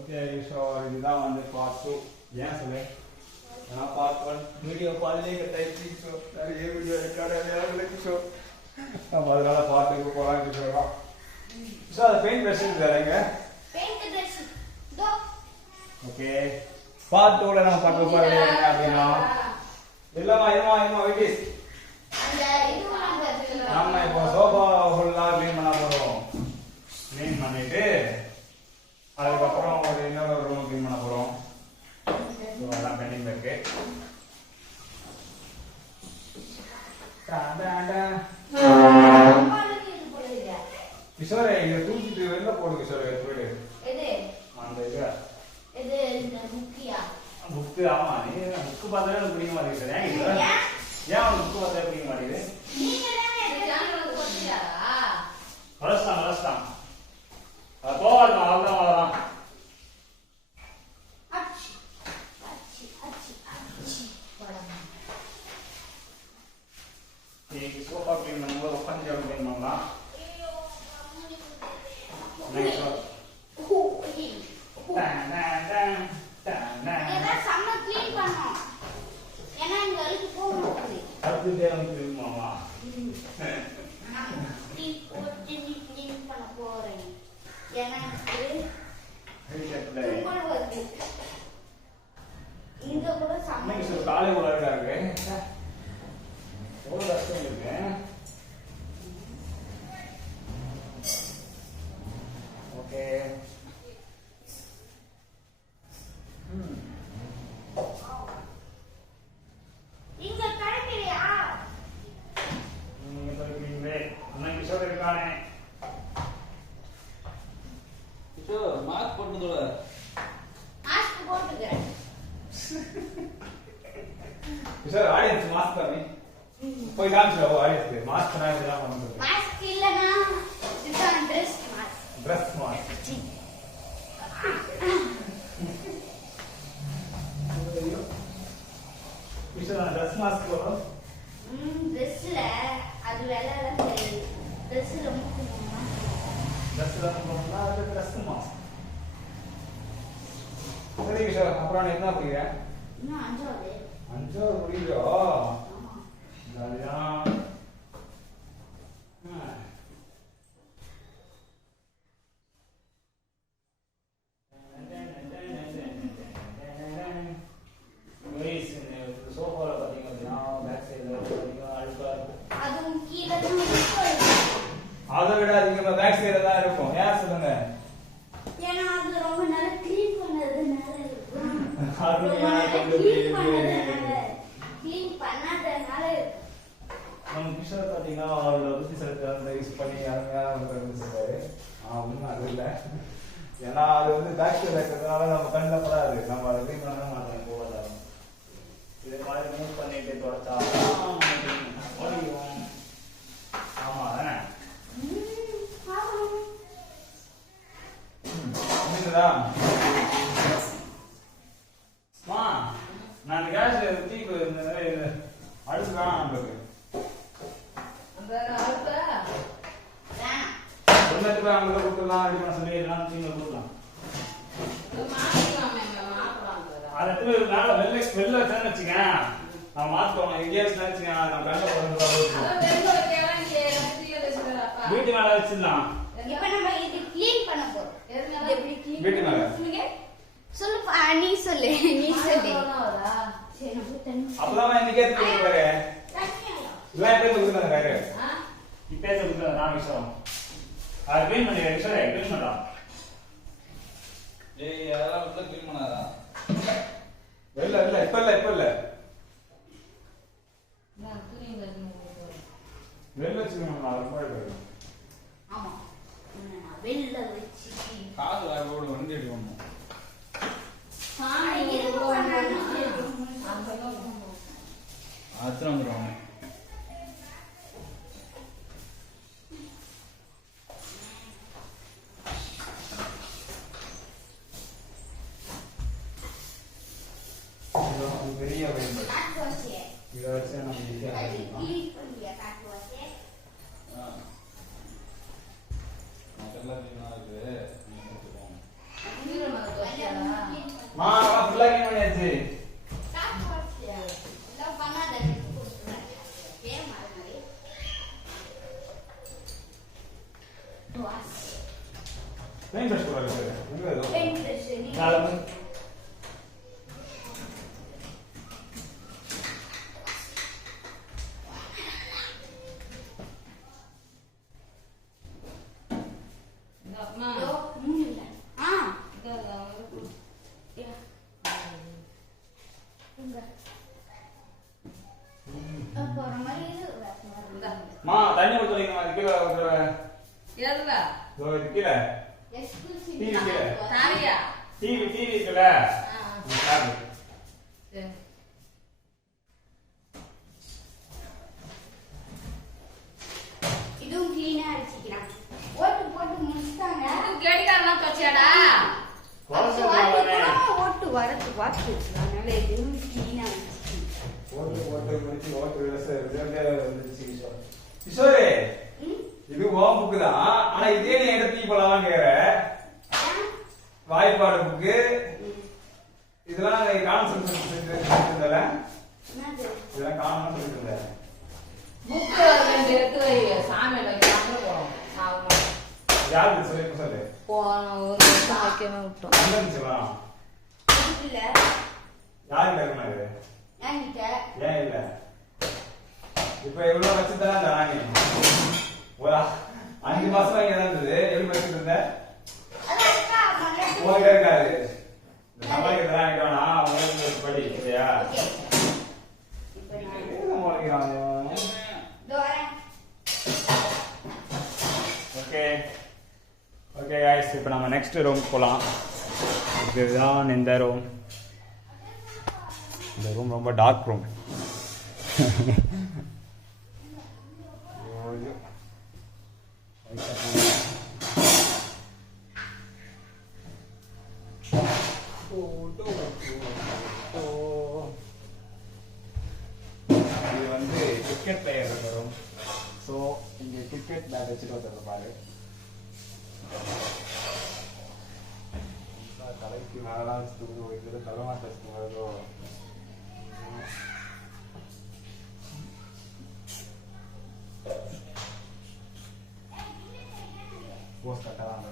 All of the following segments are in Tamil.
ஓகே ஸோ இதுதான் வந்து பார்ட் 2. ஏன் சொல்லு நான் பார்ட் 1 வீடியோ பாதிலே கட்டாயிடுச்சு. ஸோ நிறைய வீடியோ ரெக்கார்ட் ஸோ நம்ம அதனால பார்ட் 2 போகலான்னு சொல்லலாம். ஸோ அது பெயிண்ட் ப்ரஷ் தரேங்க. ஓகே பார்ட் 2ல நம்ம பார்க்க போறது என்ன அப்படின்னா இல்லமா வெயிட் நம்ம இப்போ சோஃபா ஃபுல்லாக க்ளீன் பண்ண போகிறோம். க்ளீன் பண்ணிட்டு அதுக்கப்புறம் ஒரு இன்னொரு ரூம் க்ளீன் பண்ண போகிறோம். ஸோ அதெல்லாம் பெண்டிங் இருக்கு. கிஷோரே இதை தூக்கிட்டு வெளில போடு கிஷோரே போயிடு. அந்த இது புக்கு. ஆமா நீ புக்கு பார்த்தாலே எனக்கு பிடிக்க மாட்டேங்குது. ஏன் அவனுக்கு புக்கு பார்த்தா பிடிக்க மாட்டேங்குது? வளர்த்தான் அது போவாது அவ்வளோதான் வளரான். சோஃபா க்ளீன் பண்ணும்போது உட்காந்து க்ளீன் பண்ணலாம். காலை உலகாங்க எவ்வளவு கஷ்டம் இருக்கு. ஓகே மாஸ்க் போட்டுதோட மாஸ்க் போட்டுங்க சார். ஆடியன்ஸ் மாஸ்க் பண்ணி போய் காமிச்சு ஆடியன்ஸ் மாஸ்க் நான் இதெல்லாம் பண்ணுறது. மாஸ்க் இல்லனா இதுதான் dress mask. Kishore dress mask போடுறோம். ட்ரெஸ்ல அது வெள்ளல தெரியுது. ட்ரெஸ்ல முக்கியமா ட்ரெஸ்ல போடுறோம்னா அது ட்ரெஸ் மாஸ்க். சரி கிஷோர் அப்புறம் நீ என்ன பண்ணுவீங்க? இன்னும் அஞ்சாவது முடியலையோ? ஜாலியா சோஃபாவில் பார்த்தீங்க அப்படின்னா பேக் சைடில் அழுக்காக இருக்கும். அதை விட அதிகமாக பேக் சைடில் தான் இருக்கும். ஏன் சொல்லுங்க? ஏன்னா அது ரொம்ப நல்லா க்ளீன் பண்ணதுனால நம்ம கிஷோர் பார்த்தீங்கன்னா அவரோட புத்தி செலுத்த யூஸ் பண்ணி அருமையாக இருந்துச்சு. ஒன்றும் அது இல்லை. ஏன்னா அது வந்து பேக் சைடில் இருக்கிறதுனால நம்ம கண்ணில் படாது. நம்ம அதை க்ளீன் பண்ண மாட்டோம். போவதாலும் இதே மாதிரி மூவ் பண்ணிட்டு தொடச்சா ஆமா தானே நான் கேஸ் தீக்கு அடுத்து வேணாம் நம்மளுக்கு. ஒன்றுக்கு போய் அவங்களுக்கு கொடுத்துடலாம். ரெடி பண்ண சொல்லி எல்லாம் தீங்க கொடுக்கலாம். அதை மேல வெளில வச்சேன்னு வச்சுக்க நான் மாற்றுவோம். எங்கேயாச்சும் நினைச்சுங்க நம்ம கண்ணில் வீட்டு மேல வச்சிடலாம். வீட்டு மேல அப்பதான் இன்னைக்கு பாரு எல்லாம் பேர் கொடுக்குறாங்க. வேறு இப்பே கொடுக்குறாங்க. நான் விஷயம் அது க்ளீன் பண்ணி க்ளீன் பண்ணலாம். ஏய் அதெல்லாம் வீட்டுல க்ளீன் பண்ணாதா? இல்ல இப்ப இல்ல வெளில வச்சுக்கணும். ஆமா வெளில வச்சு காது ரோடு வண்டி எடுக்கணும். அத்தனை வந்துடுவாங்க. பெரிய இதை வச்சு நம்ம அதெல்லாம் இருக்கு. ஆயிடுச்சு. பெயிண்ட் பிரஷ் கூட இருக்கு. எங்க ஏதோ பெயிண்ட் பிரஷ் நீ காலம் மா தண்ணி ஊத்துறீங்க கீழ ஊத்துற ஏதுல இதோ கீழ டிவி கீழ தாரியா டிவி கீழ சரி இதுவும் க்ளீனா அடிச்சிக்கலாம் ஓட்டு போட்டு முடிச்சாங்க இது கேடிகாரலாம் கச்சியாடா ஓட்டு வரது வாட்டு அதனால இதுவும் க்ளீனா ஓட்டு முடிச்சு ஓட்டு வந்துச்சு கிஷோரே இது ஓம் புக்கு தான். ஆனா இதே நீ எடுத்து போலாம் கேக்குற வாய்ப்பாடு புக்கு இதெல்லாம் கான்செப்ட் சொல்லிட்டு இதெல்லாம் காணாம சொல்லிட்டு புக்கு ரெண்டு எடுத்து வை சாமியில வைக்காம போறோம் யாருக்கு சொல்லு போன ஒரு வருஷம் வைக்கவே விட்டோம் இல்ல யாருக்கு இருக்குமாரு என்கிட்ட ஏன் இல்ல இப்ப எவ்வளவு வச்சுதான் தராங்க ஒரு 5 மாசமா இங்க இருந்தது எவ்வளவு வச்சுட்டு இருந்த உனக்கு இருக்காது இந்த சமாளிக்கிறதெல்லாம் எனக்கு வேணாம் உங்களுக்கு படி சரியா ஓகே ஓகே गाइस இப்போ நம்ம நெக்ஸ்ட் ரூம் போலாம். இதுதான் இந்த ரூம். இந்த ரூம் ரொம்ப டார்க் ரூம். இது வந்து கிரிக்கெட் பிளேயர் வரும். ஸோ இங்கே கிரிக்கெட் பேட் வச்சுட்டு வந்துடுற பாரு. தலைக்கு மேலாம் வச்சுட்டு இதில் தலைமாட்ட வச்சுட்டு போஸ்ட் கட்டலாம்.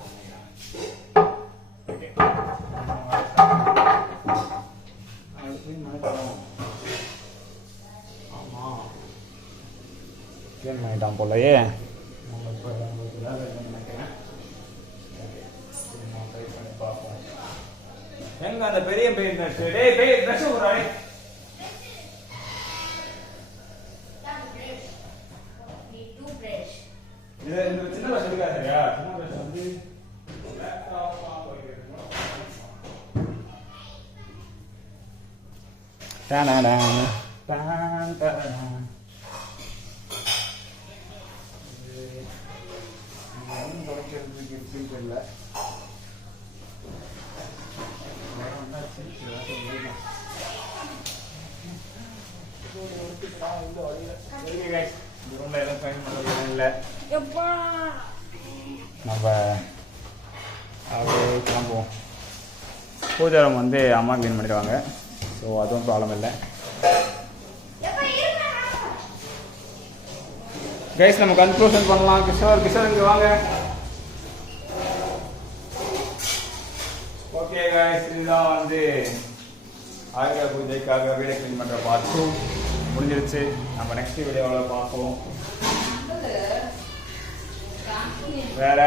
க்ளீன் பண்ணிட்டான் போலயே. எங்க அந்த பெரிய பெயிண்ட் இது இந்த சின்ன பிரஷ் இருக்கா சரியா? சின்ன பிரஷ் வந்து டாடா டான் டாடா இது தொடக்கிறதுக்கு இருக்குன்னு தெரியல. நம்ம அப்படியே கிளம்புவோம். பூஜை ரூம் வந்து அம்மா க்ளீன் பண்ணிடுவாங்க. ஸோ அதுவும் ப்ராப்ளம் இல்லை. கைஸ் நம்ம கன்க்ளூஷன் பண்ணலாம். கிஷோர் இங்கே வாங்க. ஓகே கைஸ் இதுதான் வந்து ஆயுத பூஜைக்காக வீடை க்ளீன் பண்ணுற பார்ட் 2 முடிஞ்சிருச்சு. நம்ம நெக்ஸ்ட் வீடியோவில் பார்ப்போம். வேற